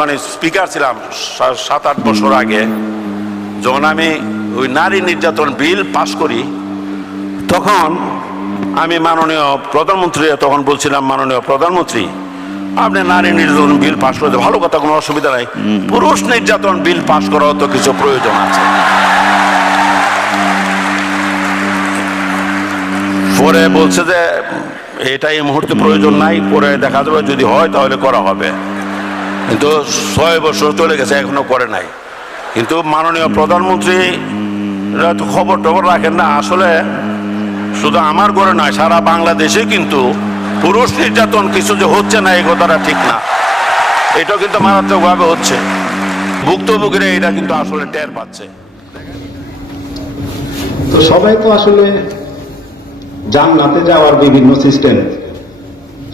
মানে স্পিকার ছিলাম 7-8 বছর আগে, যখন আমি ওই নারী নির্যাতন বিল পাশ করি, তখন আমি মাননীয় প্রধানমন্ত্রী তখন বলছিলাম, মাননীয় প্রধানমন্ত্রী আপনি নারী নির্যাতন বিল পাশ করতে ভালো কথা, কোনো অসুবিধা নাই, পুরুষ নির্যাতন বিল পাশ করাও তো কিছু প্রয়োজন আছে। পরে বলছে যে এটা এই মুহূর্তে প্রয়োজন নাই, পরে দেখা যাবে যদি হয় তাহলে করা হবে। কিন্তু 6 বছর চলে গেছে, এখনো করে নাই। কিন্তু মাননীয় প্রধানমন্ত্রী তো খবর টবর রাখেন না। আসলে শুধু আমার ঘরে নয়, সারা বাংলাদেশে কিন্তু পুরুষ নির্যাতন কিছু যে হচ্ছে না, এই কথাটা ঠিক না। এটা কিন্তু মারাত্মকভাবে হচ্ছে। ভুক্তভোগীরা এটা কিন্তু আসলে টের পাচ্ছে। তো সবাই তো আসলে জান্নাতে যাওয়ার বিভিন্ন সিস্টেম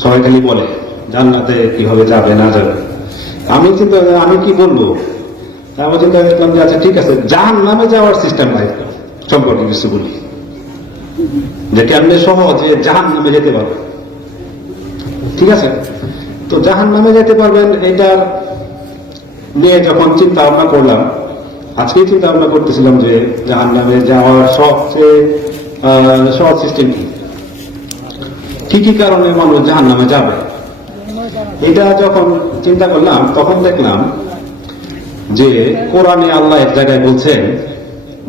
সবাই খালি বলে জান্নাতে কিভাবে যাবে না যাবে। আমি চিন্তা, আমি কি বলবো, আমি চিন্তা দেখলাম যে আচ্ছা ঠিক আছে, জাহান্নামে যাওয়ার সিস্টেম নাই সম্পর্কে কিছু বলি, যে কেমনে সহজে জাহান্নামে যেতে পারবে। ঠিক আছে, তো জাহান্নামে যেতে পারবেন এটা নিয়ে যখন চিন্তা ভাবনা করলাম, আজকেই চিন্তা ভাবনা করতেছিলাম যে জাহান্নামে যাওয়ার সবচেয়ে সহজ সিস্টেম কি কি কারণে মানুষ জাহান্নামে যাবে। এটা যখন চিন্তা করলাম তখন দেখলাম যে কোরআনে আল্লাহ এক জায়গায় বলছেন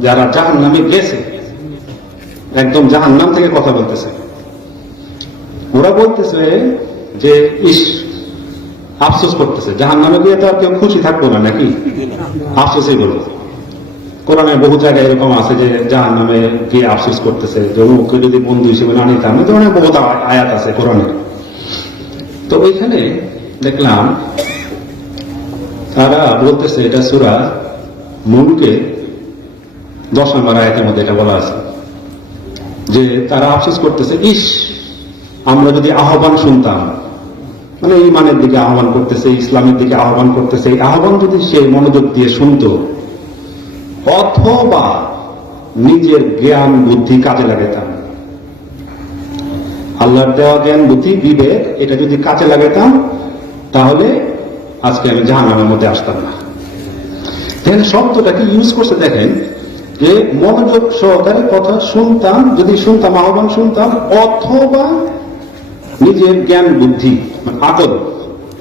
যারা জাহান্নামে গেছে, একদম জাহান্নাম থেকে কথা বলতেছে, ওরা বলতেছে যে আফসোস করতেছে, জাহান্নামে গিয়ে তো আর কেউ খুশি থাকবো না নাকি, আফসোসই বলবো। কোরআনে বহু জায়গায় এরকম আছে যে জাহান্নামে গিয়ে আফসোস করতেছে, যে ওকে যদি বন্ধু হিসেবে না নিতাম, এই ধরনের বহুত আয়াত আছে কোরআনে। তো ওইখানে দেখলাম তারা বলতেছে, এটা সূরা মুলকে 10 নম্বর আয়াতের মধ্যে এটা বলা আছে যে তারা আফসোস করতেছে, আমরা যদি আহ্বান শুনতাম, মানে ঈমানের দিকে আহ্বান করতেছে, ইসলামের দিকে আহ্বান করতেছে, এই আহ্বান যদি সে মনোযোগ দিয়ে শুনতো, অথবা নিজের জ্ঞান বুদ্ধি কাজে লাগাতাম, আল্লাহর দেওয়া জ্ঞান বুদ্ধি বিবেক এটা যদি কাজে লাগাতাম, তাহলে আজকে আমি জাহান্নামের মধ্যে আসতাম না। দেখেন শব্দটা কি ইউজ করছে, দেখেন যে মনোযোগ সহকারে কথা শুনতাম, যদি শুনতাম আহ্বান শুনতাম, অথবা নিজের জ্ঞান বুদ্ধি মানে আকল,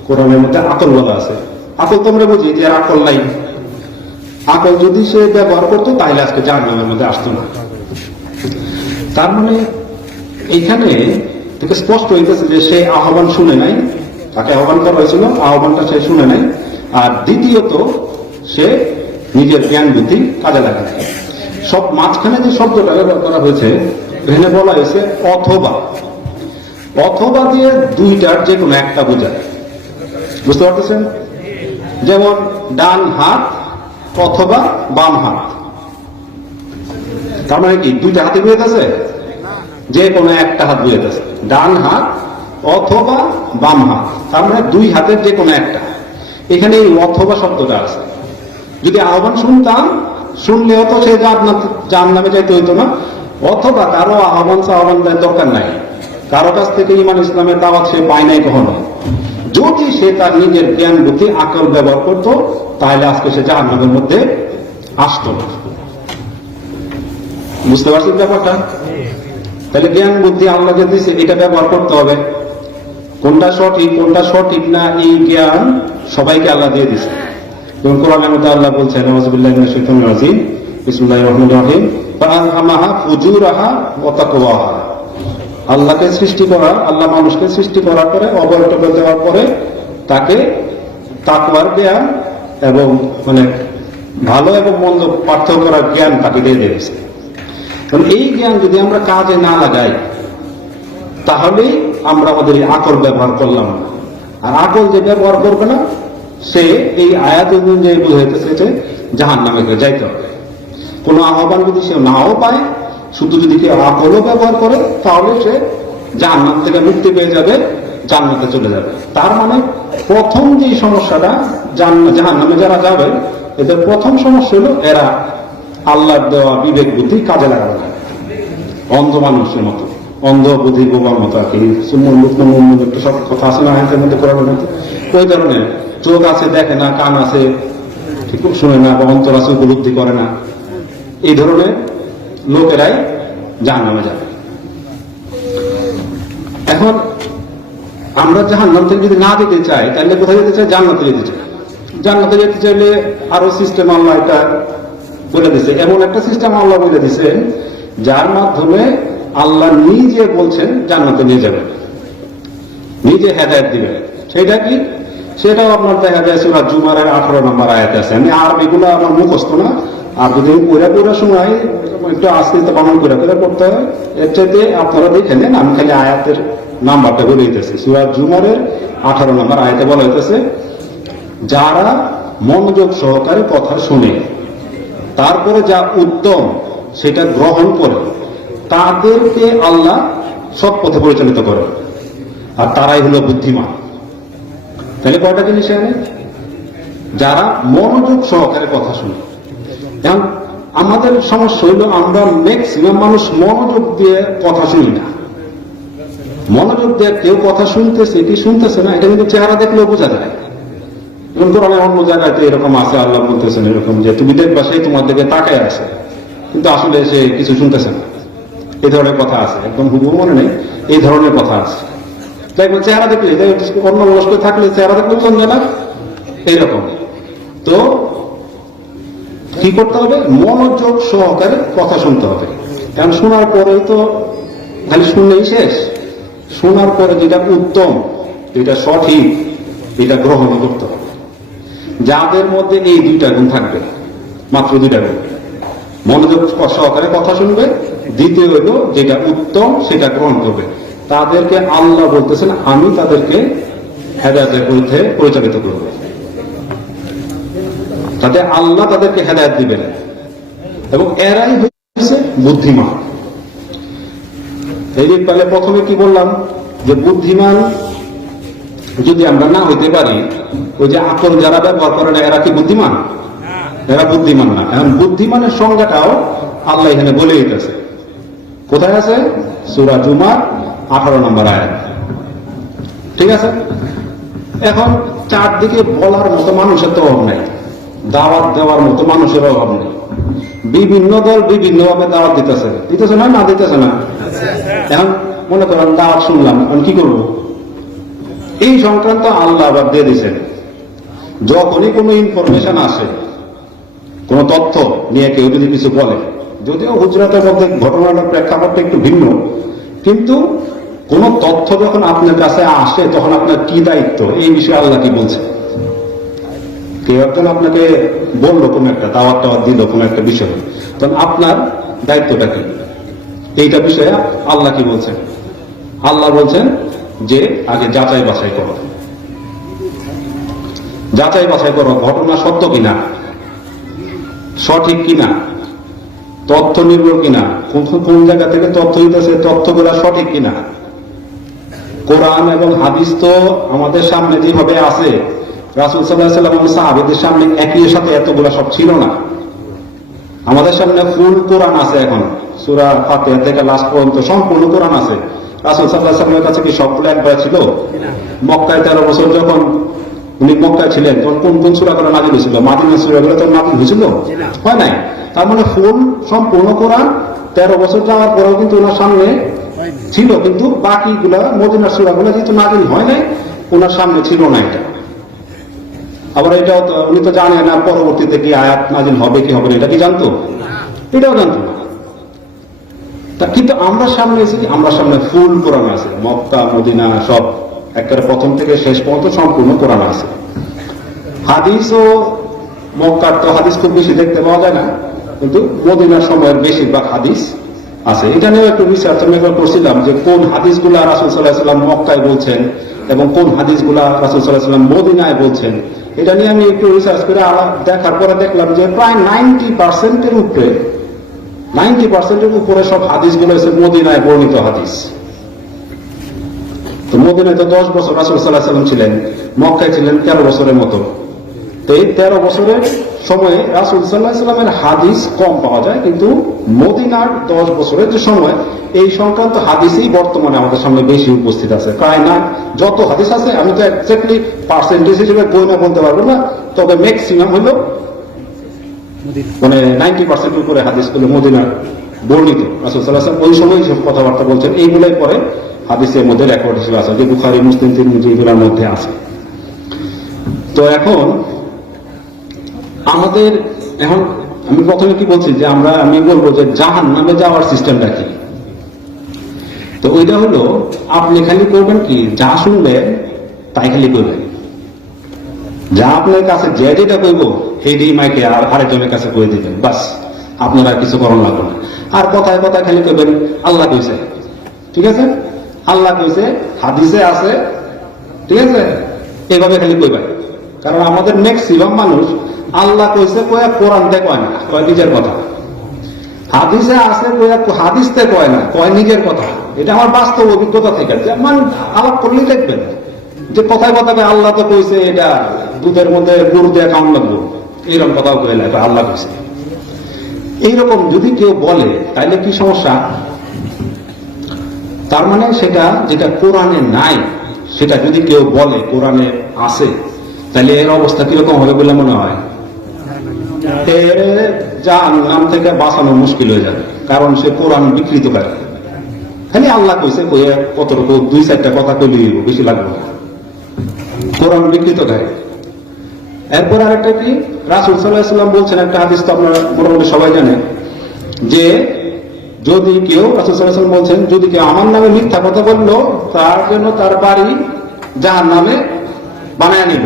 কোরআনের মধ্যে আকল বলা আছে। আকল তোমরা বুঝি যে আকল নাই, আকল যদি সে ব্যবহার করতো তাহলে আজকে জাহান্নামের মধ্যে আসতো না। তার মানে এইখানে থেকে স্পষ্ট হইতেছে যে সে আহ্বান শুনে নাই, তাকে আহ্বান করা হয়েছিল, আহ্বানটা সে শুনে নাই, আর দ্বিতীয়ত সে নিজের জ্ঞান বুদ্ধি কাজে লাগায় নাই। সব মাঝখানে যে শব্দটা ব্যবহার করা হয়েছে, এখানে বলা হয়েছে অথবা, অথবা দিয়ে দুইটার যে কোনো একটা বোঝায়, বুঝতে পারতেছেন? যেমন ডান হাত অথবা বাম হাত, তার মানে কি দুইটা হাতে বুঝাইতেছে, যে কোনো একটা হাত বুঝাইতেছে, ডান হাত অথবা বাম হাত, তার মানে দুই হাতের যে কোনো একটা। এখানে এই অথবা শব্দটা আছে। যদি আহ্বান শুনতাম, শুনলেও তো সে জাহান্নামে যাইতে হইতো না, অথবা কারো আহ্বান দেওয়ার দরকার নাই, কারো কাছ থেকে ঈমান ইসলামের দাওয়াত সে পায় নাই কখনো। যদি সে তার নিজের জ্ঞান বুদ্ধি আকল ব্যবহার করত, তাহলে আজকে সে জাহান্নামের মধ্যে আসতো না। বুঝতে পারছেন ব্যাপারটা? তাহলে জ্ঞান বুদ্ধি আল্লাহ যে দিয়েছে এটা ব্যবহার করতে হবে। কোনটা সঠিক না এই জ্ঞান সবাইকে আল্লাহ দিয়ে দিয়েছে। যেমন কোরআনের মধ্যে আল্লাহ বলছেন, আউযুবিল্লাহি মিনাশ শাইতানির রাজিম, বিসমিল্লাহির রহমানির রহিম, ফাআলহামাহা ফুজুরাহা ওয়া তাকওয়াহা। আল্লাহকে সৃষ্টি করা, আল্লাহ মানুষকে সৃষ্টি করার পরে, অবয়ব দেওয়ার পরে তাকে তাকওয়ার জ্ঞান এবং মানে ভালো এবং মন্দ পার্থক্য করার জ্ঞান তাকে দিয়ে দিয়েছে। এই জ্ঞান যদি আমরা কাজে না লাগাই, তাহলে আমরা আমাদের এই আকল ব্যবহার করলাম না। আর আকল যে ব্যবহার করবে না, সে এই আয়াত অনুযায়ী বুঝাইতেছে যে জাহান্নামে যাইতে হবে। কোন আহ্বান যদি সে নাও পায়, শুধু যদি কেউ আকলও ব্যবহার করে, তাহলে সে জাহান্নাম থেকে মুক্তি পেয়ে যাবে, জান্নাতে চলে যাবে। তার মানে প্রথম যে সমস্যাটা, জাহান্নামে যারা যাবে, এদের প্রথম সমস্যা হলো এরা আল্লাহর দেওয়া বিবেক বুদ্ধি কাজে লাগাবে না, অন্ধ মানুষের মতো, অন্ধ বুদ্ধি বোবার মতো আর কি। সব কথা আছে না আয়াতের মধ্যে, কোরআনের মধ্যে, ওই ধরনের চোখ আছে দেখে না, কান আছে ঠিক শুনে না, বা অন্তর আছে উপলব্ধি করে না, এই ধরনের লোকেরাই জাহান্নামে যাবে। এখন আমরা জাহান্নাম থেকে যদি না যেতে চাই তাহলে কোথায় যেতে চাই? জান্নাতে যেতে চাই। জান্নাতে যেতে চাইলে আরো সিস্টেম আল্লাহ এটা বলে দিছে, এমন একটা সিস্টেম আল্লাহ বলে দিছেন যার মাধ্যমে আল্লাহ নিজে বলছেন জান্নাতে নিয়ে যাবেন, নিজে হেদায়েত দিবেন। সেটা কি? সেটাও আপনার দেখা যায় সূরা জুমারের 18 নম্বর আয়াতে আছে। আমি আরবিগুলো আমার মুখস্থ না, আর যদি পুরা সময় একটু আস্তে বানান করে করতে হয়, এর চাইতে আপনারা দেখে নেন, আমি খালি আয়াতের নাম্বারটা বলে দিতেছি। সূরা জুমারের 18 নম্বর আয়াতে বলা হইতেছে, যারা মনোযোগ সহকারে কথা শুনে তারপরে যা উত্তম সেটা গ্রহণ করে তাদেরকে আল্লাহ সৎ পথে পরিচালিত করে, আর তারাই হলো বুদ্ধিমান। তাহলে কয়টা জিনিস এনে? যারা মনোযোগ সহকারে কথা শুনে। এখন আমাদের সমস্যা হইল আমরা ম্যাক্সিমাম মানুষ মনোযোগ দিয়ে কথা শুনি না। মনোযোগ দিয়ে কেউ কথা শুনতেছে কি শুনতেছে না এটা কিন্তু চেহারা দেখলেও বোঝা যায়। কোরআনে অন্য জায়গায় তো এরকম আছে, আল্লাহ বলতেছেন এরকম যে তুমি দেখবা সেই তোমার দিকে তাকায় আছে, কিন্তু আসলে সে কিছু শুনতেছে না। এই ধরনের কথা আছে, একদম হুবহু মনে নেই, এই ধরনের কথা আছে। দেখবেন চেহারা দেখলে, অন্য মানুষকে থাকলে চেহারা দেখলে বোঝা যায় না, এইরকম। তো কি করতে হবে? মনোযোগ সহকারে কথা শুনতে হবে। কারণ শোনার পরে তো খালি শুনলেই শেষ, শোনার পরে যেটা উত্তম, যেটা সঠিক, এটা গ্রহণ করতে হবে। যাদের মধ্যে এই দুইটা গুণ থাকবে, মাত্র দুইটা গুণ, মনোযোগ সহকারে কথা শুনবে, দ্বিতীয় হইল যেটা উত্তম সেটা গ্রহণ করবে, তাদেরকে আল্লাহ বলতেছেন আমি তাদেরকে হেদায়েতের পথে পরিচালিত করব। তাতে আল্লাহ তাদেরকে হেদায়েত দিবেন, এবং এরাই হচ্ছে বুদ্ধিমান। এই ব্যাপারে প্রথমে কি বললাম যে বুদ্ধিমান যদি আমরা না হইতে পারি, ওই যে আকল যারা ব্যবহার করে না এরা কি বুদ্ধিমান? এরা বুদ্ধিমান না। এখন বুদ্ধিমানের সংজ্ঞাটাও আল্লাহ এখানে বলে দিতেছে। কোথায় আছে? সূরা জুমার 18 নম্বর আয়াত। ঠিক আছে? এখন চারদিকে বলার মতো মানুষের তো অভাব নেই, দাওয়াত দেওয়ার মতো মানুষের অভাব নেই। বিভিন্ন দল বিভিন্ন ভাবে দাওয়াত দিতেছে না, না দিতেছে না। এখন মনে করেন দাওয়াত শুনলাম, এখন কি করবো? এই সংক্রান্ত আল্লাহ আবার দিয়ে দিয়েছেন, যখনই কোনো ইনফরমেশন আসে, কোনো তথ্য নিয়ে কেউ যদি কিছু বলে, যদিও হুজরাতের মধ্যে ঘটনার প্রেক্ষাপটটা একটু ভিন্ন, কিন্তু কোন তথ্য যখন আপনার কাছে আসে তখন আপনার কি দায়িত্ব, এই বিষয়ে আল্লাহ কি বলছে। কেউ একজন আপনাকে বললো কোন একটা দাওয়াত দিল কোন একটা বিষয়, তখন আপনার দায়িত্বটা কি, এইটা বিষয়ে আল্লাহ কি বলছেন? আল্লাহ বলছেন যে আগে যাচাই বাছাই করো, যাচাই বাছাই করো ঘটনা সত্য কিনা, সঠিক কিনা, তথ্য নির্ভর কিনা, কোন জায়গা থেকে তথ্য দিতেছে, তথ্যগুলা সঠিক কিনা। কোরআন এবং হাদিস তো আমাদের সামনে যেভাবে আছে, রাসূল সাল্লাল্লাহু আলাইহি ওয়াসাল্লাম এবং সাহাবীদের সামনে একই সাথে এতগুলা সব ছিল না। আমাদের সামনে ফুল কোরআন আছে, এখন সূরা ফাতিহা থেকে লাস্ট পর্যন্ত সম্পূর্ণ কোরআন আছে। রাসূল সাল্লাল্লাহু আলাইহি ওয়াসাল্লামের কাছে কি সবগুলো একবার ছিল? মক্কায় 13 বছর যখন উনি মক্কায় ছিলেন তখন কোন কোন সূরাগুলো নাযিল হয়েছিল? মাদিনার সূরাগুলো তো নাযিল হয়েছিল? হয় নাই। তার মানে ফুল সম্পূর্ণ কোরআন 13 বছর যাওয়ার পরেও কিন্তু ওনার সামনে ছিল, কিন্তু বাকিগুলা মদিনার সূরাগুলো যেহেতু নাযিল হয় নাই, ওনার সামনে ছিল না এটা। আবার এটাও তো উনি তো জানেন না পরবর্তীতে কি আয়াত নাযিল হবে কি হবে না, এটা কি জানতো? এটাও জানতো না। কিন্তু আমরা সামনে এসেছি, আমরা সামনে ফুল কোরআন আছে, মক্কা মদিনা সব একেবারে প্রথম থেকে শেষ পর্যন্ত সম্পূর্ণ কোরআন আছে। হাদিসও মক্কার তো হাদিস খুব বেশি দেখতে পাওয়া যায় না, কিন্তু মদিনার সময়ের বেশিরভাগ হাদিস আছে। এটা নিয়েও একটু রিসার্চ আমি করছিলাম যে কোন হাদিসগুলা রাসূল সাল্লাল্লাহু আলাইহি ওয়াসাল্লাম মক্কায় বলছেন এবং কোন হাদিসগুলা রাসূল সাল্লাল্লাহু আলাইহি ওয়াসাল্লাম মদিনায় বলছেন। এটা নিয়ে আমি একটু রিসার্চ করে দেখার পরে দেখলাম যে প্রায় 90%-এর উপরে 90%-এর উপরে সব হাদিসগুলো হচ্ছে মদিনায় বর্ণিত হাদিস। তো মদিনায় তো 10 বছর রাসূল সাল্লাল্লাহু আলাইহি ওয়াসাল্লাম ছিলেন, মক্কায় ছিলেন 13 বছরের মতো। তো এই 13 বছরের সময়ে রাসূল সাল্লাল্লাহু আলাইহি সাল্লামের হাদিস কম পাওয়া যায়, কিন্তু মদিনার 10 বছরের যে সময়, এই সংক্রান্ত হাদিসই বর্তমানে আমাদের সামনে বেশি উপস্থিত আছে। প্রায় না যত হাদিস আছে, আমি তো এক্স্যাক্টলি পার্সেন্টেজ হিসেবে গণনা বলতে পারবো না, তবে ম্যাক্সিমাম হলো মানে 90% উপরে হাদিসগুলো মদিনার বর্ণিত। রাসূল সাল্লাল্লাহু আলাইহি ওয়াসাল্লাম ওই সময় সব কথাবার্তা বলছেন, এইগুলোই পরে হাদিসের মধ্যে রেকর্ড হিসেবে আছে, যে বুখারী, মুসলিম, তিরমিজি এগুলোর মধ্যে আছে। তো এখন আমাদের আমি প্রথমে কি বলছি যে আমি বলবো যে জাহান্নামে যাওয়ার সিস্টেমটা কি। তো ওইটা হলো, আপনি খালি করবেন কি, যা শুনলেন তাই খালি করবেন, যা আপনার কাছে যেটা কইব সেই মাইকে আর আরেকজনের কাছে কয়ে দিবেন, বাস, আপনার আর কিছু করণ লাগবে না। আর কথায় কথায় খালি কইবেন আল্লাহ কইছে, ঠিক আছে, আল্লাহ কইছে, হাদিসে আছে, ঠিক আছে, এইভাবে খালি কইবেন। কারণ আমাদের ম্যাক্সিমাম মানুষ আল্লাহ কইছে কয়ে কোরআনতে কয় না, কয় নিজের কথা। হাদিসে আছে কয়ে হাদিসতে কয় না, কয় নিজের কথা। এটা আমার বাস্তব অভিজ্ঞতা থেকে, আলাপ করলেই দেখবেন যে কথায় কথায় আল্লাহ তো কইছে, এটা দুধের মধ্যে গরু দিয়ে খাওয়ান লাগলো, এইরকম কথাও কইলে আল্লাহ কইছে। এইরকম যদি কেউ বলে তাইলে কি সমস্যা? তার মানে সেটা যেটা কোরআনে নাই, সেটা যদি কেউ বলে কোরআনে আছে, তাহলে এর অবস্থা কিরকম হবে বলে মনে হয়? জাহান্নাম থেকে বাঁচানো মুশকিল হয়ে যাবে, কারণ সে কোরআন বিকৃত করে। খালি আল্লাহ কইছে কইয়া কতটুকু 2-4টা কথা কইলে বেশি লাগবে না, কোরআন বিকৃত করে। এরপর আরেকটা কি, রাসূল সাল্লাল্লাহু আলাইহি ওয়াসাল্লাম বলছেন, একটা হাদিস তো আপনারা মোটামুটি সবাই জানেন, যে যদি কেউ, রাসূল সাল্লাল্লাহু আলাইহি ওয়াসাল্লাম বলছেন, যদি কেউ আমার নামে মিথ্যা কথা বললো, তার জন্য তার বাড়ি জাহান্নামে বানায় নিল।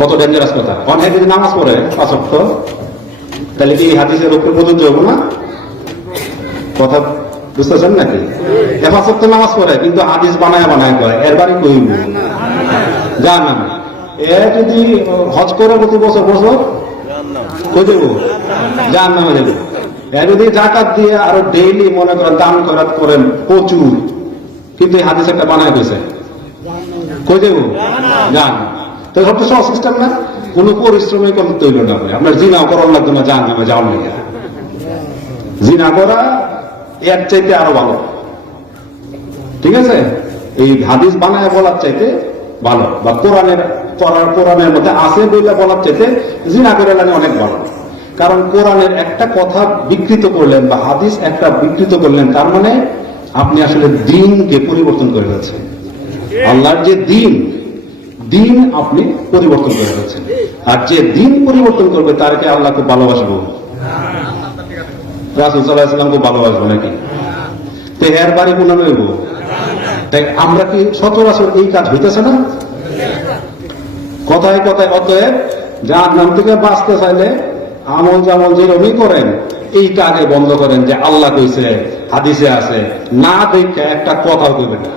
কত ডেঞ্জারাস কথা। অনেক যদি নামাজ পড়ে 5 ওয়াক্ত, তাহলে কি হাদিসের উপর প্রযোজ্য হবে না? কথা বুঝতেছেন নাকি? 5 ওয়াক্ত নামাজ পড়ে কিন্তু হাদিস বানায় কয়, এর বাড়ি কইব জাহান্নামে। এ যদি হজ করে প্রতি বছর কই দেব? জাহান্নামে দেব। এ যদি জাকাত দিয়ে আরো ডেইলি মনে করেন দান খয়রাত করেন প্রচুর, কিন্তু এই হাদিস একটা বানায় কইছে, কই দেব? জাহান্নাম। তো সবচেয়ে সহজ সিস্টেম না, কোনো পরিশ্রমে করতে হইল না, আপনার জিনাও করার লাগবে না জাহান্নামে যাওয়ার লেগে। জিনা করা এর চাইতে আরো ভালো, ঠিক আছে? এই হাদিস বানায় বলার চাইতে ভালো, বা কোরআনের মধ্যে আছে বইলা বলার চাইতে জিনা করে লাগে অনেক ভালো। কারণ কোরআনের একটা কথা বিকৃত করলেন বা হাদিস একটা বিকৃত করলেন, তার মানে আপনি আসলে দ্বীনকে পরিবর্তন করে ফেলছেন। আল্লাহর যে দ্বীন আপনি পরিবর্তন করে ফেলছেন। আর যে দ্বীন পরিবর্তন করবে তারকে আল্লাহ খুব ভালোবাসবো, রাসূল সাল্লাল্লাহু আলাইহি ওয়াসাল্লাম খুব ভালোবাসবো নাকি? তো এর বাড়ি গুলো নইব। তাই আমরা কি সচরাচর এই কাজ হইতেছে না? কথায় কথায় অতএব জাহান্নাম থেকে বাঁচতে চাইলে আমল জামল যেরকমই করেন, এইটা আগে বন্ধ করেন, যে আল্লাহ কইছে, হাদিসে আছে, না দেখে একটা কথাও কইবেন না,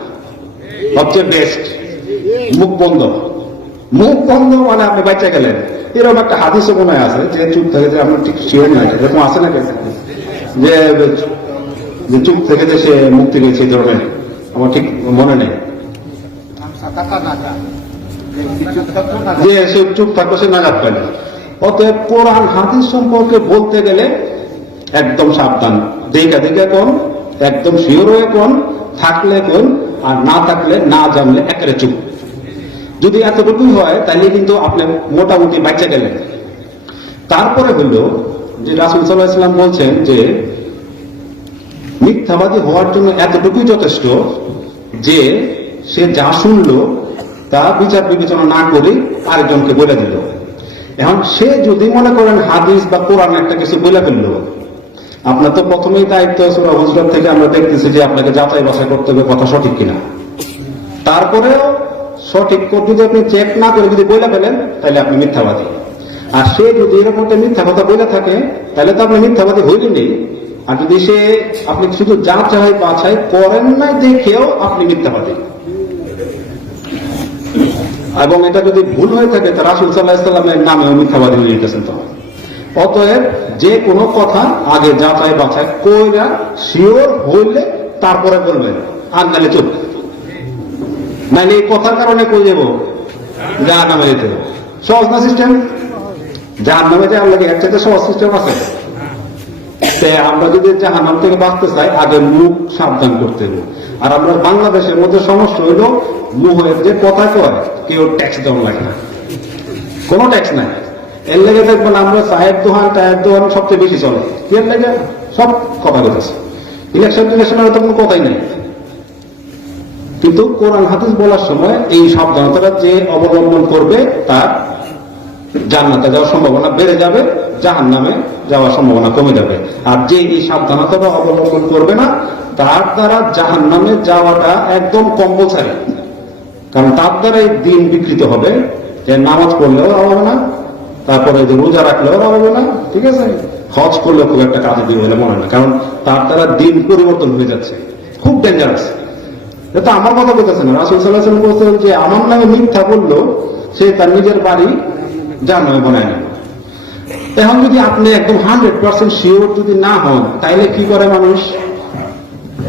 সবচেয়ে বেস্ট। মুখ বন্ধ মানে আপনি বাচ্চা গেলেন। এরকম একটা হাদিসও মনে আছে, যে চুপ থেকে যে আপনার ঠিক শিওর নাই, এরকম আছে না, যে চুপ থেকে যে সে মুক্তি পেয়েছে, এই ধরনের আমার ঠিক মনে নেই, যে সে চুপ থাকলো সে নাজাত পাইল। অতএব কোরআন হাদিস সম্পর্কে বলতে গেলে একদম সাবধান, দেখে কোন, একদম শিওর হয়ে কোন, থাকলে কোন, আর না থাকলে না জানলে একেবারে চুপ। যদি এতটুকু হয় তাহলে কিন্তু আপনি মোটামুটি বাচ্চা গেলেন। তারপরে হলো যে রাসূল সাল্লাল্লাহু আলাইহি ওয়াসাল্লাম বলছেন যে মিথ্যাবাদী হওয়ার জন্য এতটুকুই যথেষ্ট যে সে যা শুনলো তা বিচার বিবেচনা না করে আরেকজনকে বলে দিল। এখন সে যদি মনে করেন হাদিস বা কোরআন একটা কিছু বলে ফেললো, আপনার তো প্রথমেই দায়িত্ব সূরা হুজুরাত থেকে আমরা দেখতেছি যে আপনাকে যাচাই বাছাই করতে হবে কথা সঠিক কিনা। তারপরেও সঠিক যদি আপনি চেক না করে যদি বলে ফেলেন, তাহলে আপনি মিথ্যাবাদী। আর সে যদি এরকম মিথ্যা কথা বলে থাকে, তাহলে তো আপনি মিথ্যাবাদী হইলেনই। আর যদি সে আপনি শুধু যাচাই বাছাই করেন না দেখেও আপনি মিথ্যাবাদী, এবং এটা যদি ভুল হয়ে থাকে তা রাসূল সাল্লাল্লাহু আলাইহি ওয়াসাল্লামের নামেও মিথ্যাবাদী হয়ে যেতেছেন। তখন অতএব যে কোনো কথা আগে যাচাই বাছাই কইরা শিওর হইলে তারপরে বলবেন, আর নাহলে চুপ। নাহলে এই কথার কারণে কই যাবো জাহান্নামে যেতে হবে। সহজ না সিস্টেম? জাহান্নামে যে আল্লাহ এর চাইতে সহজ সিস্টেম আছে? আমরা যদি জাহান্নাম থেকে বাঁচতে চাই, আগে মুখ সাবধান করতে হবে। আর আমরা বাংলাদেশের মধ্যে সমস্যা হইল, মুহের যে কথা কয় কেউ ট্যাক্স দেওয়া লাগে না, কোনো ট্যাক্স নাই। এর লেগে দেখবেন আমরা চায়ের দোকান টায়ের দোকান সবচেয়ে বেশি চলে, কি এর লেগে? সব কথা বলতেছে, ইলেকশন টিলেকশনের তো কোনো কথাই নেই। কিন্তু কোরআন হাদিস বলার সময় এই সাবধানতাটা যে অবলম্বন করবে তার জান্নাতে যাওয়ার সম্ভাবনা বেড়ে যাবে, জাহান্নামে যাওয়ার সম্ভাবনা কমে যাবে। আর যে এই সাবধানতাটা অবলম্বন করবে না, তার দ্বারা জাহান্নামে যাওয়াটা একদম কম্পালসারি। কারণ তার দ্বারাই দিন বিকৃত হবে, যে নামাজ পড়লেও হবে না, তারপরে যে রোজা রাখলেও হবে না, ঠিক আছে, হজ করলেও খুব একটা কাজে দিবে বলে মনে হয় না। কারণ তার দ্বারা দিন পরিবর্তন হয়ে যাচ্ছে, খুব ডেঞ্জারাস। এটা আমার কথা বলতেছে না, রাসূল সাল্লাল্লাহু আলাইহি ওয়াসাল্লাম বলছেন যে আমার নামে মিথ্যা বললো সে তার নিজের বাড়ি জাহান্নামে বানায় নেবে। এখন যদি আপনি একদম 100% শিওর যদি না হন, তাইলে কি করে মানুষ?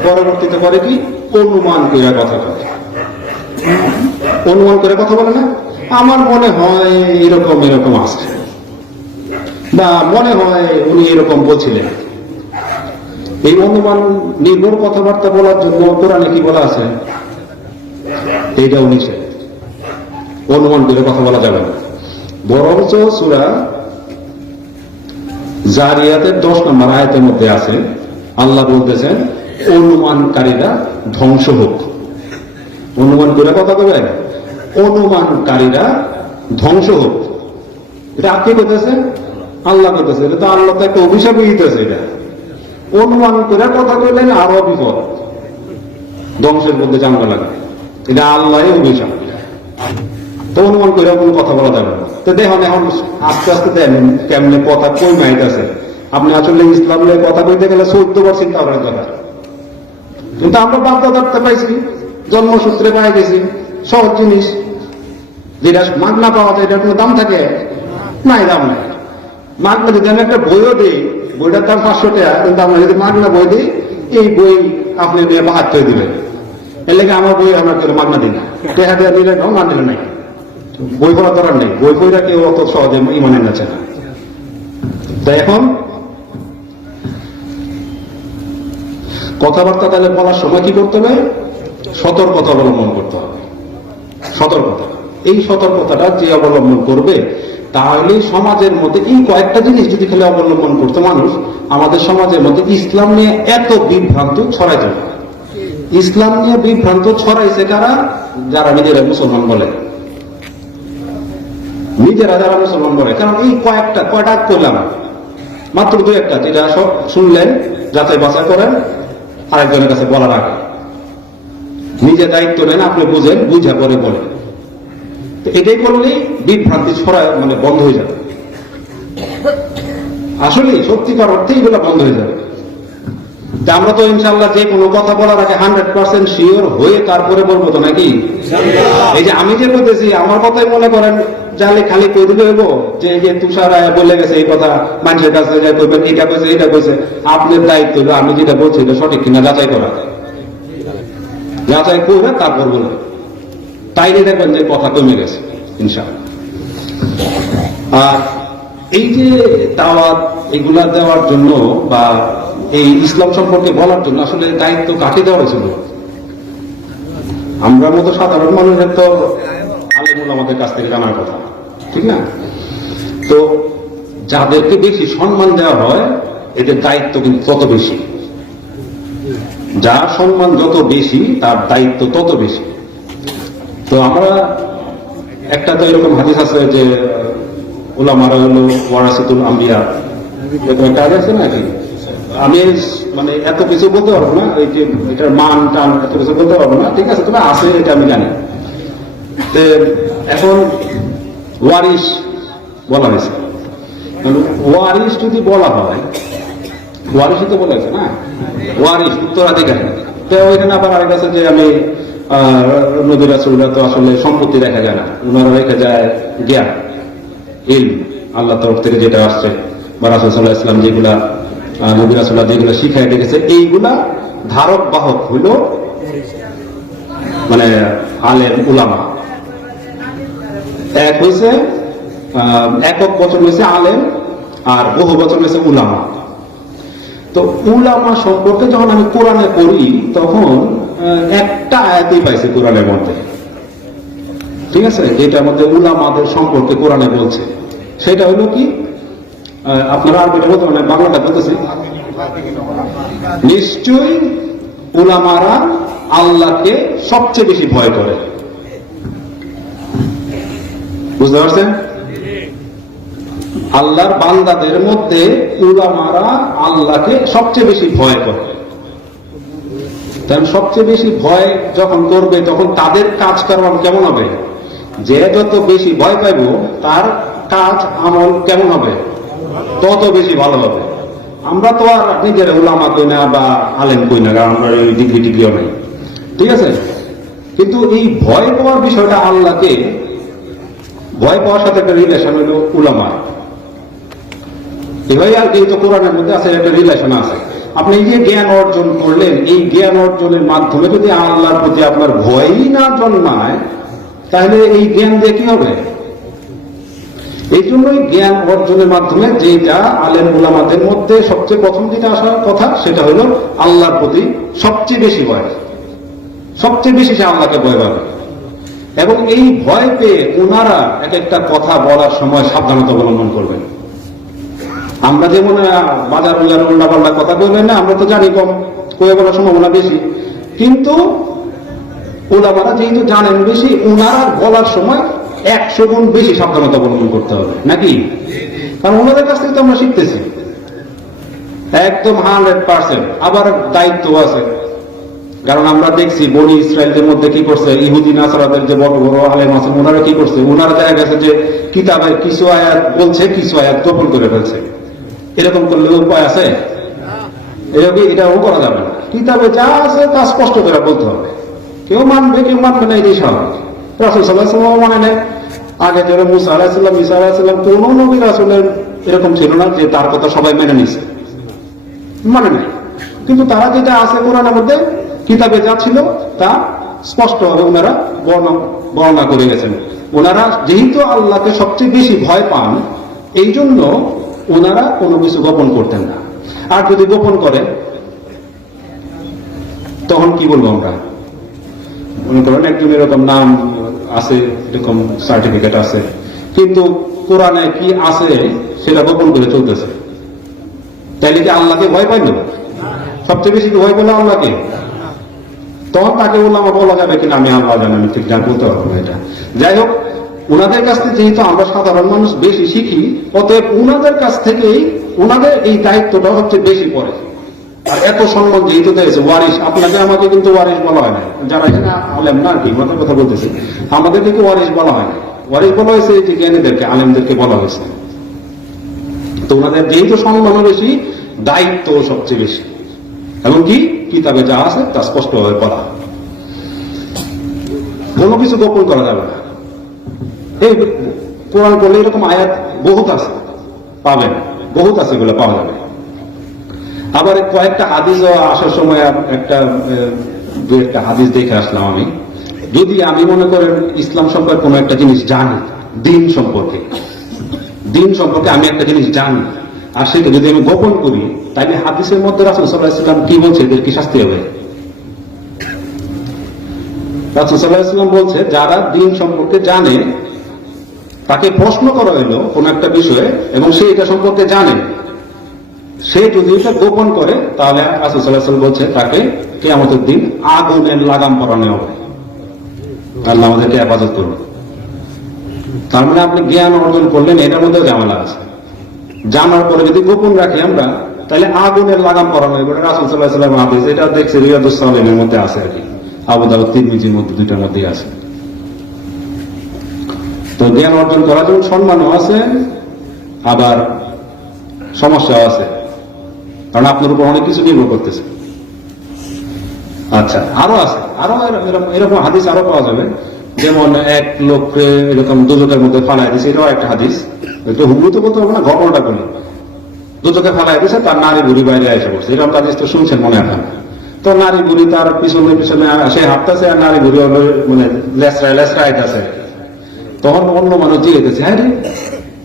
পরবর্তীতে করে কি? অনুমান করে কথা বলে। অনুমান করে কথা বলে না, আমার মনে হয় এরকম এরকম আছে, বা মনে হয় উনি এরকম বলছিলেন। এই অনুমান নির্ভর কথাবার্তা বলার জন্য কোরআনে কি বলা আছে? এইটাও নিষেধ, অনুমান করে কথা বলা যাবে না। বরঞ্চ সূরা জারিয়াতের 10 নম্বর আয়াতের মধ্যে আছে, আল্লাহ বলতেছেন অনুমানকারীরা ধ্বংস হোক। অনুমান করে কথা বলবেন, অনুমানকারীরা ধ্বংস হোক। এটা কে বলতেছে? আল্লাহ বলতেছে। এটা তো আল্লাহ তো একটা অভিশাপই দিতেছে। এটা অনুমান করে কথা বললেন আরো বিপদ, ধ্বংসের মধ্যে জানবা লাগে। এটা আল্লাহ অভিশাপ। তো অনুমান করে কোনো কথা বলা যাবে না। তো দেখুন এখন আস্তে আস্তে দেখেন কেমনে কথা কই মাইতেছে। আপনি আসলে ইসলাম নিয়ে কথা কইতে গেলে 14 চিন্তা করার কথা, কিন্তু আমরা বাধ্যতার্থে পাইছি, জন্মসূত্রে পাই গেছি সহজ জিনিস, যেটা মাগনা পাওয়া যায়, এটার কোনো দাম থাকে? নাই, দাম নাই। মাগনা যদি আমি একটা বইও দিই, বইটার দাম 500 টাকা, কিন্তু আমরা যদি মাগনা বই দিই, এই বই আপনি নিয়ে বাহাত হয়ে দিবেন। এর লেগে আমার বই আমরা কেউ মাগনা দিই না, টেহা দেওয়া দিলে না দিলে নাই, বই পড়ার দরকার নেই। বই বইটা কেউ অত সহজে ইমানে নাচে না। তাই এখন কথাবার্তা তাহলে বলার সময় কি করতে হবে? সতর্কতা অবলম্বন করতে হবে। সতর্কতা, এই সতর্কতাটা যে অবলম্বন করবে, তাহলে সমাজের মধ্যে এই কয়েকটা জিনিস যদি খালি অবলম্বন করতো মানুষ, আমাদের সমাজের মধ্যে ইসলাম নিয়ে এত বিভ্রান্ত ছড়াইতে হবে। ইসলাম নিয়ে বিভ্রান্ত ছড়াইছে কারা? যারা নিজেরা মুসলমান বলে, নিজেরা যারা মুসলমান বলে। কারণ এই কয়টা করলাম, মাত্র 2-1টা, যেটা সব শুনলেন, যাচাই বাছাই করেন, আরেকজনের কাছে বলার আগে নিজে দায়িত্ব নেন, আপনি বুঝেন, বুঝা পরে বলেন। এটাই করলেই বিভ্রান্তি ছড়ায় বন্ধ হয়ে যাবে। আসলে সত্যিকার অর্থে এগুলো বন্ধ হয়ে যাবে। আমরা তো ইনশাল্লাহ যে কোনো কথা বলার আগে 100% শিওর হয়ে তারপরে বলবো তো, নাকি? এই যে আমি যে বলতেছি, আমার কথাই মনে করেন জালে খালি কই দিলে হইব যে এই যে তুষার বলে গেছে এই কথা, মানুষের কাছে যাই কইবেন এটা কইছে এটা কইছে। আপনার দায়িত্ব হলো আমি যেটা বলছি এটা সঠিক কিনা যাচাই করা, যাচাই করে তারপর বলবেন। তাইলে দেখবেন যে কথা কমে গেছে ইনশাআল্লাহ। আর এই যে দাওয়াত এগুলা দেওয়ার জন্য বা এই ইসলাম সম্পর্কে বলার জন্য আসলে দায়িত্ব কাকে দেওয়া হয়েছিল? আমরা মতো সাধারণ মানুষের তো আলেমুল আমাদের কাছ থেকে জানার কথা, ঠিক না? তো যাদেরকে বেশি সম্মান দেওয়া হয়, এদের দায়িত্ব কিন্তু তত বেশি। যার সম্মান যত বেশি, তার দায়িত্ব তত বেশি। তো আমরা একটা তো এরকম হাদিস আছে যে উলামারা হলো ওয়ারাসাতুল আম্বিয়া, এরকম একটা হাদিস আছে নাকি? আমি এত কিছু বলতে পারবো না, এটার মান টান এত কিছু বলতে পারবো না, ঠিক আছে, তবে আছে এটা আমি জানি। এখন ওয়ারিস বলা হয়েছে, ওয়ারিস যদি বলা হয়, ওয়ারিসই তো বলেছে না, ওয়ারিস উত্তরাধিকারী। তো ওইখানে আবার আরেক আছে যে আমি নবী রাসূলরা তো আসলে সম্পত্তি রেখা যায় না, ওনারা রেখে যায় জ্ঞান, ইলম, আল্লাহ তরফ থেকে যেটা আসছে, বা রাসূল সাল্লাল্লাহু আলাইহি ওয়াসাল্লাম যেগুলা নবী রাসূলরা যেগুলা শিখাই রেখেছে, এইগুলা ধারক বাহক হইল আলেম উলামা। এক হয়েছে একক বচন হয়েছে আলেম আর বহু বচন হয়েছে উলামা। তো উলামা সম্পর্কে যখন আমি কোরআনে পড়ি তখন একটা আয়াতেই পাইছি কোরআনের মধ্যে, ঠিক আছে, যেটার মধ্যে উলামাদের সম্পর্কে কোরআনে বলছে। সেটা হলো কি, আপনারা আরবিটা বলতে পারেন, বাংলাটা বলতেছি, নিশ্চয়ই উলামারা আল্লাহকে সবচেয়ে বেশি ভয় করে। বুঝতে পারছেন? আল্লাহর বান্দাদের মধ্যে উলামারা আল্লাহকে সবচেয়ে বেশি ভয় করে। সবচেয়ে বেশি ভয় যখন করবে তখন তাদের কাজ কর্ম কেমন হবে? যে যত বেশি ভয় পাইব তার কাজ আমল কেমন হবে? তত বেশি ভালো হবে। আমরা তো আর নিজের উলামা কই না বা আলেম কই না, কারণ আমরা ওই ডিগ্রি টিগ্রিও নাই, ঠিক আছে। কিন্তু এই ভয় পাওয়ার বিষয়টা, আল্লাহকে ভয় পাওয়ার সাথে একটা রিলেশন হলো উলামা। এভাবে আর যেহেতু কোরআনের মধ্যে আছে একটা রিলেশন আছে। আপনি এই যে জ্ঞান অর্জন করলেন, এই জ্ঞান অর্জনের মাধ্যমে যদি আল্লাহর প্রতি আপনার ভয়ই না জন্মায়, তাহলে এই জ্ঞান দিয়ে কি হবে? এই জন্যই জ্ঞান অর্জনের মাধ্যমে যেটা আলেম উলামাদের মধ্যে সবচেয়ে প্রথম যেটা আসার কথা, সেটা হলো আল্লাহর প্রতি সবচেয়ে বেশি ভয়। সবচেয়ে বেশি সে আল্লাহকে ভয় পাবে, এবং এই ভয় পেয়ে ওনারা এক একটা কথা বলার সময় সাবধানতা অবলম্বন করবেন। আমরা যেমন বাজার বাজার উল্টা পাল্টা কথা বলবেন না, আমরা তো জানি কম কয়ে বলার সম্ভাবনা বেশি, কিন্তু ওলামারা যেহেতু জানেন বেশি, ওনারা বলার সময় 100 গুণ বেশি সাবধানতা অবলম্বন করতে হবে, নাকি? কারণ ওনাদের কাছ থেকে তো আমরা শিখতেছি একদম 100%। আবার দায়িত্ব আছে, কারণ আমরা দেখছি বনি ইসরায়েলদের মধ্যে কি করছে, ইহুদি নাসারাদের যে বড় বড় আলেম আছেন, ওনারা কি করছে, ওনারা দেখা গেছে যে কিতাবের কিছু আয়াত বলছে, কিছু আয়াত গোপন করে ফেলছে। এরকম করলে উপায় আছে? এটাও করা যাবে না। কিতাবে যা আছে তা স্পষ্ট করে বলতে হবে। কেউ মানবে কেউ মানবে না, এটাই স্বাভাবিক। রাসূল সাল্লাল্লাহু আলাইহি ওয়াসাল্লাম মানে না, আগে যারা মুসা আলাইহিস সালাম, ঈসা আলাইহিস সালাম, কোন নবী রাসূলের এরকম ছিল না যে তার কথা সবাই মেনে নিছে, মানে নাই। কিন্তু তারা যেটা আছে কোরআনের মধ্যে, কিতাবে যা ছিল তা স্পষ্টভাবে ওনারা বর্ণনা করে গেছেন। ওনারা যেহেতু আল্লাহকে সবচেয়ে বেশি ভয় পান, এই জন্য ওনারা কোনো কিছু গোপন করতেন না। আর যদি গোপন করে তখন কি বলবো আমরা? মনে করেন একজন এরকম নাম আছে, এরকম সার্টিফিকেট আছে, কিন্তু কোরআনে কি আছে সেটা গোপন করে চলতেছে, তাইলে কি আল্লাহকে ভয় পাইল? সবচেয়ে বেশি ভয় পেল আল্লাহকে। তখন তাকে বললাম বলা যাবে কিনা আমি আল্লাহ জানি, আমি ঠিক জান বলতে পারবো না এটা। যাই হোক, ওনাদের কাছ থেকে যেহেতু আমরা সাধারণ মানুষ বেশি শিখি, অতএব ওনাদের কাছ থেকেই ওনাদের এই দায়িত্বটা হচ্ছে বেশি পড়ে। আর এত সম্মান যেহেতু দিয়েছে, ওয়ারিশ, আপনাকে আমাকে কিন্তু ওয়ারিশ বলা হয় না, যারা এখানে আলেম না আর কি মাথার কথা বলতেছে, আমাদেরকে কি ওয়ারিশ বলা হয় না। ওয়ারিশ বলা হয়েছে যে জ্ঞানীদেরকে, আলেমদেরকে বলা হয়েছে। তো ওনাদের যেহেতু সম্মান বেশি, দায়িত্ব সবচেয়ে বেশি, এমনকি কিতাবে যা আছে তা স্পষ্টভাবে বলা, কোনো কিছু গোপন করা যাবে না। এই কোরআন করলে এরকম আয়াত বহুত আছে, পাবেন, বহুত আছে, এগুলো পাওয়া যাবে। আবার কয়েকটা হাদিসও আসার সময় দু একটা হাদিস দেখে আসলাম আমি। যদি আমি মনে করেন ইসলাম সম্পর্কে কোনো একটা জিনিস জানি, দিন সম্পর্কে আমি একটা জিনিস জানি, আর সেটা যদি আমি গোপন করি, তাহলে হাদিসের মধ্যে রাসূল সাল্লাল্লাহু আলাইহি ওয়াসাল্লাম কি বলছে, এদের কি শাস্তি হবে? রাসূল সাল্লাল্লাহু আলাইহি ওয়াসাল্লাম বলছে, যারা দিন সম্পর্কে জানে, তাকে প্রশ্ন করা হলো কোন একটা বিষয়ে এবং সে এটা সম্পর্কে জানে, সে যদি এটা গোপন করে, তাহলে রাসূল সাল্লাল্লাহু আলাইহি ওয়াসাল্লাম বলছে তাকে কিয়ামতের দিন আগুনের লাগাম পরানো হবে। আল্লাহ আমাদেরকে হেফাজত করুন। তার মানে আপনি জ্ঞান অর্জন করলেন, এটার মধ্যেও ঝামেলা আছে। জানার পরে যদি গোপন রাখি আমরা, তাহলে আগুনের লাগাম পরানো হবে। রাসূল সাল্লাল্লাহু আলাইহি ওয়াসাল্লাম হাদিস, এটা দেখছি রিয়াদুস সালিহিনের মধ্যে আছে আর কি, আবু দাউদ তিরমিজির মধ্যে, দুইটার মধ্যেই আছে। তো জ্ঞান অর্জন করার জন্য সম্মানও আছে, আবার সমস্যাও আছে, কারণ আপনার উপর অনেক কিছু নির্ভর করতেছে। আচ্ছা, আরো আছে, আরো এরকম হাদিস আরো পাওয়া যাবে। যেমন এক লোককে এরকম দুজকের মধ্যে ফালাই দিয়েছে, এটাও একটা হাদিস। একটু হুবহু তো বলতে হবে না, ঘটনাটা বলি। দুজকে ফালাই দিয়েছে, তার নারী বুড়ি বাইরে এসে পড়ছে, এরকম হাদিস তো শুনছেন মনে এখন। তো নারী বুড়ি তার পিছনে পিছনে সে হাঁটতেছে, আর নারী বুড়ি হলো মানে লেসরায় আইতেছে। তখন অন্য মানুষ জিজ্ঞেস, হ্যাঁ রে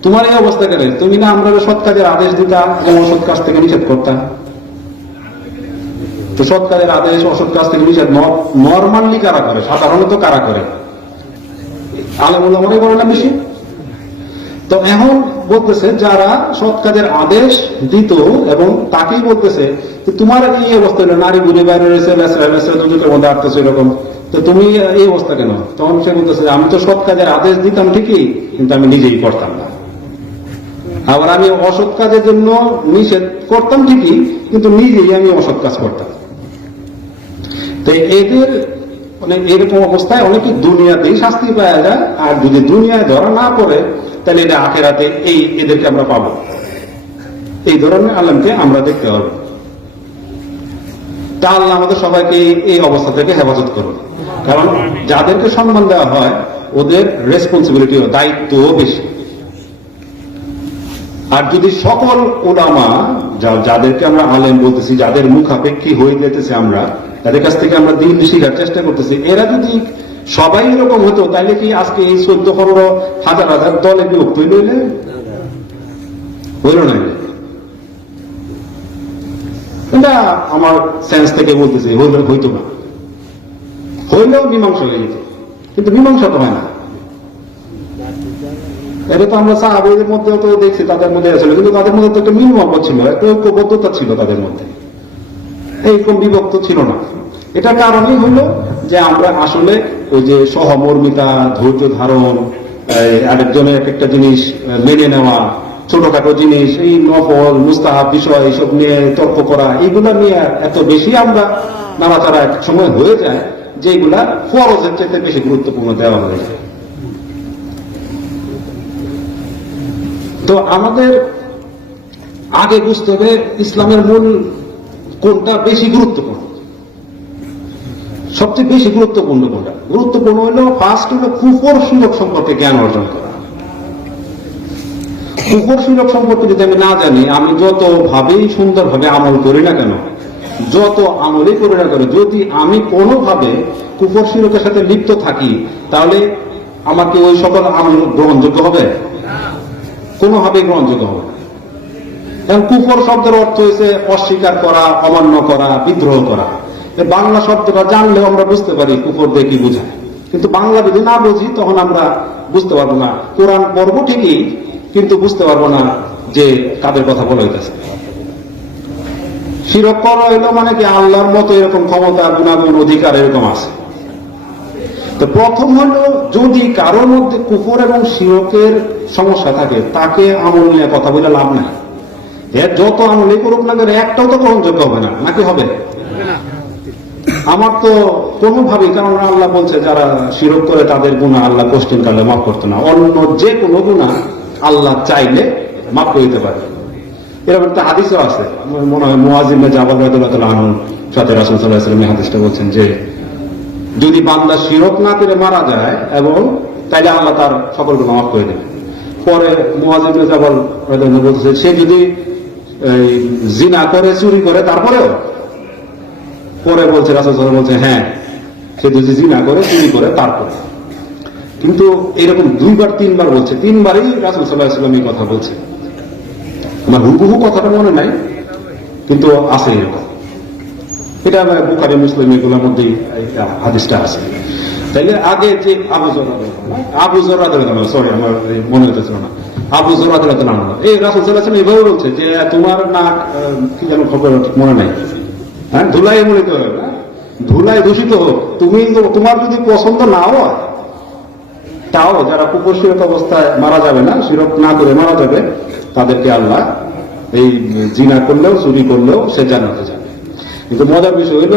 তোমার এই অবস্থা কেন? তুমি না আমরা সৎ কাজের আদেশ দিতা এবং অসৎ কাজ থেকে নিষেধ করতাম। তো সৎ কাজের আদেশ অসৎ কাজ থেকে নিষেধ নর্মালি কারা করে? সাধারণত কারা করে? আলেমুল্লাহ মনে করে না বেশি? তো এখন বলতেছে যারা সৎ কাজের আদেশ দিত এবং তাকেই বলতেছে তোমার এই অবস্থা নারী বুড়ি বাইরে রয়েছে দুজনের মধ্যে আটতেছে এরকম, তো তুমি এই অবস্থা কেন? তখন সে বলতেছে আমি তো সৎ কাজের আদেশ দিতাম ঠিকই, কিন্তু আমি নিজেই করতাম না। আবার আমি অসৎ কাজের জন্য নিষেধ করতাম ঠিকই, কিন্তু নিজেই আমি অসৎ কাজ করতাম। তো এদের মানে এরকম অবস্থায় অনেকে দুনিয়াতেই শাস্তি পাওয়া যায়, আর যদি দুনিয়ায় ধরা না পড়ে তাহলে এটা আখেরাতে এদেরকে আমরা পাবো। এই ধরনের আলেমকে আমরা দেখতে হবে। তা আল্লাহ আমাদের সবাইকে এই অবস্থা থেকে হেফাজত করুন। কারণ যাদেরকে সম্মান দেওয়া হয় ওদের রেসপন্সিবিলিটি দায়িত্বও বেশি। আর যদি সকল ওলামা যাদেরকে আমরা আলেম বলতেছি, যাদের মুখাপেক্ষী হয়ে যেতেছে আমরা, তাদের কাছ থেকে আমরা দিন শিখার চেষ্টা করতেছি, এরা যদি সবাই এরকম হতো তাহলে কি আজকে এই 14-15 হাজার হাজার দলে বিভক্ত হইল না? এটা আমার সেন্স থেকে বলতেছি, হইতো না। হইলেও মীমাংসা হয়ে যেত, কিন্তু মীমাংসা তো হয় না। এটা তো আমরা সাহাবীদের মধ্যে তো দেখছি, তাদের মধ্যে ছিল, কিন্তু তাদের মধ্যে তো একটা মিল মহব্বত ছিল, একটা ঐক্যবদ্ধতা ছিল তাদের মধ্যে, এইরকম বিভক্ত ছিল না। এটার কারণই হলো যে আমরা আসলে ওই যে সহমর্মিতা, ধৈর্য ধারণ, আরেকজনের এক একটা জিনিস মেনে নেওয়া, ছোটখাটো জিনিস, এই নফল মুস্তাহাব বিষয় এইসব নিয়ে তর্ক করা, এইগুলা নিয়ে এত বেশি আমরা নাড়াচাড়া এক সময় হয়ে যায় যে এইগুলা ফরজের চাইতে বেশি গুরুত্বপূর্ণ দেওয়া হয়ে যায়। তো আমাদের আগে বুঝতে হবে ইসলামের মূল কোনটা বেশি গুরুত্বপূর্ণ, সবচেয়ে বেশি গুরুত্বপূর্ণ কোনটা? গুরুত্বপূর্ণ হলো ফার্স্ট হলো কুফর শিরক সম্পর্কে জ্ঞান অর্জন করা। কুফর শিরক সম্পর্কে যদি আমি না জানি, আমি যত ভাবেই সুন্দরভাবে আমল করি না কেন, যত আমলই করি না কেন, যদি আমি কোনোভাবে কুফর শিরকের সাথে লিপ্ত থাকি, তাহলে আমাকে ওই সকল আমল গ্রহণযোগ্য হবে? কোনোভাবেই গ্রহণযোগ্য হবে না। এবং কুফর শব্দের অর্থ হয়েছে অস্বীকার করা, অমান্য করা, বিদ্রোহ করা। বাংলা শব্দটা জানলেও আমরা বুঝতে পারি কুফর দিয়ে কি বোঝায়, কিন্তু বাংলা যদি না বুঝি তখন আমরা বুঝতে পারবো না। কোরআন পড়ব ঠিকই, কিন্তু বুঝতে পারবো না যে কাদের কথা বলা হইতেছে। শিরক করা হইলো মানে কি আল্লাহর মতো এরকম ক্ষমতা, গুণাগুণ, অধিকার এরকম আছে। তো প্রথম হলো যদি কারোর মধ্যে কুফর এবং শিরকের সমস্যা থাকে, তাকে আমল নিয়ে কথা বলে লাভ নাই। এর যত আমলই করুক না কেন একটাও তো গ্রহণযোগ্য হবে না, নাকি হবে? আমার তো কোনোভাবেই, কারণ আল্লাহ বলছে যারা শিরক করে তাদের গুনাহ আল্লাহ কষ্টিন কালে মাফ করতো না। অন্য যে কোনো গুনাহ আল্লাহ চাইলে মাফ করে দিতে পারে। এরকম একটা হাদিসও আছে, মনে হয় মুআয ইবনে জাবাল রাদিয়াল্লাহু আনহু সাথে রাসূল সাল্লাল্লাহু আলাইহি ওয়াসাল্লাম এই হাদিসটা বলছেন যে যদি বান্দা শিরক না করে মারা যায় এবং তাইলে আল্লাহ তার সকল গুনাহ মাফ করে দেবে। পরে মুআয ইবনে জাবাল রাদিয়াল্লাহু আনহু বলছে সে যদি জিনা করে, চুরি করে, তারপরেও? পরে বলছে রাসূল সাল্লাল্লাহু আলাইহি ওয়াসাল্লাম বলছে হ্যাঁ, সে যদি জিনা করে, চুরি করে, তারপরে। কিন্তু এরকম 2-3 বার বলছে, 3বারই রাসূল সাল্লাল্লাহু আলাইহি ওয়াসাল্লাম এই কথা বলছে। আমার হুবহু কথাটা মনে নাই, কিন্তু আছে এরকম। এটা বুখারী মুসলিম এগুলোর মধ্যেই হাদিসটা আছে। তাইলে আগে যে আবু যর রাদিয়াল্লাহু আনহু, সরি আমার মনে হইতেছিল না, আবু যর রাদিয়াল্লাহু আনহু এই রাসূল সাল্লাল্লাহু আলাইহি ওয়াসাল্লাম এইভাবে বলছে যে তোমার নাক কি যেন খবর মনে নাই, হ্যাঁ, ধুলাই মলিত হবে, ধুলাই দূষিত হোক, তুমি তোমার যদি পছন্দ নাও হয় তাও যারা কুফর শিরক অবস্থায় মারা যাবে না, শিরক না করে মারা যাবে, তাদেরকে আল্লাহ এই জিনা করলেও চুরি করলেও সে জান্নাতে যাবে। কিন্তু মজার বিষয় হইল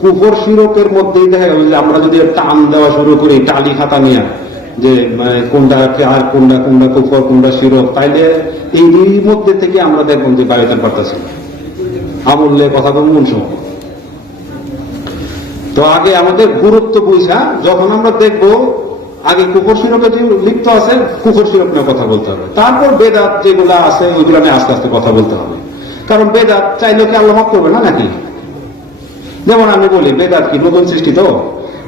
কুফর শিরকের মধ্যেই দেখা গেল যে আমরা যদি টান দেওয়া শুরু করি টালি খাতা নিয়ে যে কোনটা আর কোনটা কোনটা কুফর কোনটা শিরক, তাইলে এই মধ্যে থেকে আমরা দেখুন যে বাড়িতে পারতেছি আমূল্যে কথা বলুন মূল সময়। তো আগে আমাদের গুরুত্ব বুঝা, যখন আমরা দেখবো আগে কুফর শিরকে যে লিপ্ত আছে কুফর শিরক নিয়ে কথা বলতে হবে, তারপর বেদাত যেগুলা আছে ওইগুলো নিয়ে আস্তে আস্তে কথা বলতে হবে। কারণ বেদাত চাইলে কি আল্লাহ মাফ করবে না নাকি? যেমন আমি বলি বেদাত কি নতুন সৃষ্টি? তো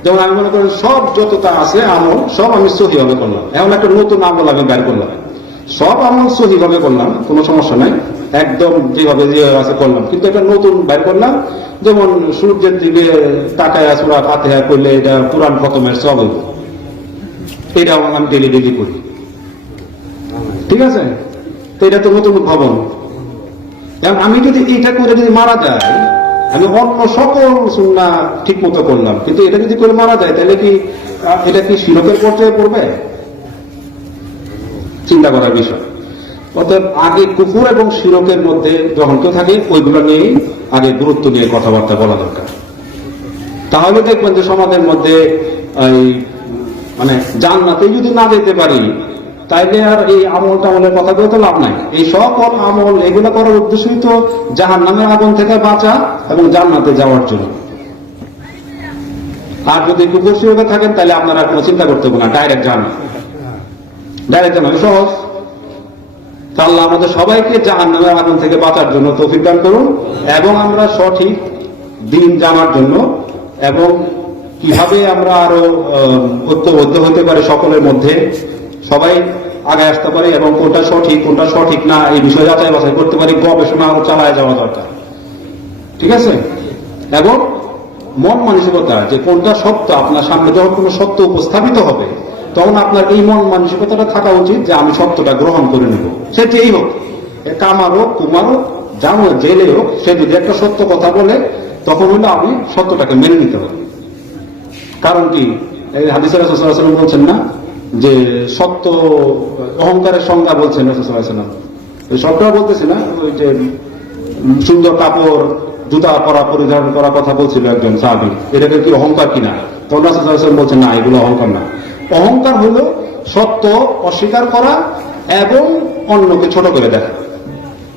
যেমন আমি মনে করি সব যতটা আছে আমল সব আমি সহিভাবে করলাম, এখন একটা নতুন আমল আমি বের করলাম, সব আমল সহিভাবে করলাম, কোনো সমস্যা নাই, একদম যেভাবে আছে করলাম, কিন্তু এটা নতুন বাইর করলাম, যেমন সূর্যের দিকে তাকায় সূরা ফাতিহা করলে এটা কুরআন খতমের সব হইব, এটা আমি ডেলি ডেলি করি, ঠিক আছে? তো এটা তো নতুন উদ্ভাবন। এবং আমি যদি এটা করে যদি মারা যায়, আমি অন্য সকল সুন্নাহ ঠিক মতো করলাম, কিন্তু এটা যদি করে মারা যায়, তাহলে কি এটা কি শিরকের পর্যায়ে পড়বে? চিন্তা করার বিষয়। অতএব আগে কুফর এবং শিরকের মধ্যে যখন কেউ থাকে, ওইগুলো নিয়ে আগে গুরুত্ব নিয়ে কথাবার্তা বলা দরকার। তাহলে দেখবেন যে সমাজের মধ্যে এই মানে জান্নাতে যদি না যেতে পারি, তাইলে আর এই আমল টামলের কথা বলতে লাভ নাই। এই সকল আমল এগুলো করার উদ্দেশ্যই তো জাহান্নামের আগুন থেকে বাঁচা এবং জান্নাতে যাওয়ার জন্য। আর যদি কুফর শিরকে থাকেন, তাহলে আপনারা কোনো চিন্তা করতে হবে না, ডাইরেক্ট জান্নাত, ডাইরেক্ট জান্নাত সহজ। আল্লাহ আমাদের সবাইকে জাহান্নামের আগুন থেকে বাঁচার জন্য তৌফিক দান করুন, এবং আমরা সঠিক দিন জানার জন্য এবং কিভাবে আমরা আরো ঐক্যবদ্ধ হতে পারি সকলের মধ্যে, সবাই আগে আসতে পারি, এবং কোনটা সঠিক না এই বিষয়ে যাচাই বাছাই করতে পারি, গবেষণা চালায় যাওয়া দরকার, ঠিক আছে? এবং মন মানসিকতা যে কোনটা সত্য, আপনার সামনে যখন কোনো সত্য উপস্থাপিত হবে, তখন আপনার এই মন মানসিকতাটা থাকা উচিত যে আমি সত্যটা গ্রহণ করে নেব। সে যেই হোক, কামার হোক, কুমার হোক, জানো জেলে হোক, সে যদি একটা সত্য কথা বলে, তখন হলো আপনি সত্যটাকে মেনে নিতে হবে। কারণ কি, এই হাদিসে রাসূল সাল্লাল্লাহু আলাইহি ওয়াসাল্লাম বলছেন না যে সত্য, অহংকারের সংজ্ঞা বলছেন রাসূল সাল্লাল্লাহু আলাইহি ওয়াসাল্লাম, সবটা বলতেছে না, ওই যে সুন্দর কাপড় জুতা পরিধান করা কথা বলছিল একজন সাহাবী, এটাকে কি অহংকার কিনা? তখন রাসূল সাল্লাল্লাহু আলাইহি ওয়াসাল্লাম বলছেন না, এগুলো অহংকার না। অহংকার হলো সত্য অস্বীকার করা এবং অন্যকে ছোট করে দেখা।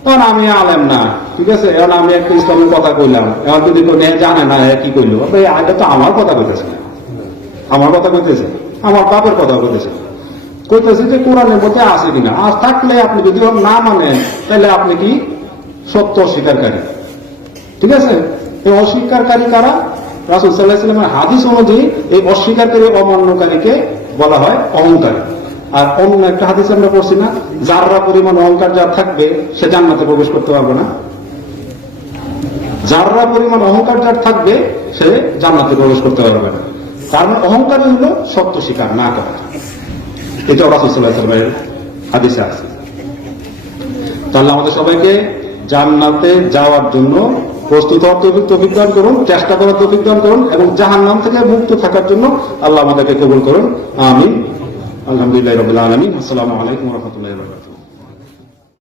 কারণ আমি আলেম না, ঠিক আছে, এখন আমি একটা ইসলামের কথা কইলাম, এখন যদি জানে না কি কইলো, এটা তো আমার কথা কইতেছে না, আমার কথা কইতেছে, আমার বাপের কথা কইতেছে যে কোরআনের মধ্যে আছে কিনা। আজ থাকলে আপনি যদি না মানেন, তাহলে আপনি কি সত্য অস্বীকারী, ঠিক আছে? এই অস্বীকারী কারা? রাসূল সাল্লাল্লাহু আলাইহি ওয়াসাল্লামের হাদিস অনুযায়ী এই অস্বীকারী অমান্যকারীকে বলা হয় অহংকারী। আর অন্য একটা হাদিস আমরা পড়ছি না, যাররা পরিমাণ অহংকার যার থাকবে সে জান্নাতে প্রবেশ করতে পারবে না। যাররা পরিমাণ অহংকার যার থাকবে সে জান্নাতে প্রবেশ করতে পারবে না। কারণ অহংকার হলো সত্য স্বীকার না করা। এটা রাসূল সাল্লাল্লাহু আলাইহি ওয়াসাল্লামের হাদিসে আছে। তাহলে আমাদের সবাইকে জান্নাতে যাওয়ার জন্য প্রস্তুত হওয়ার তৌফিক দান করুন, চেষ্টা করার তৌফিক দান করুন, এবং জাহান্নাম থেকে মুক্ত থাকার জন্য আল্লাহ আমাদেরকে কবুল করুন। আমিন। আলহামদুলিল্লাহি রাব্বিল আলামিন। আসসালামু আলাইকুম ওয়া রাহমাতুল্লাহি ওয়া বারাকাতুহু।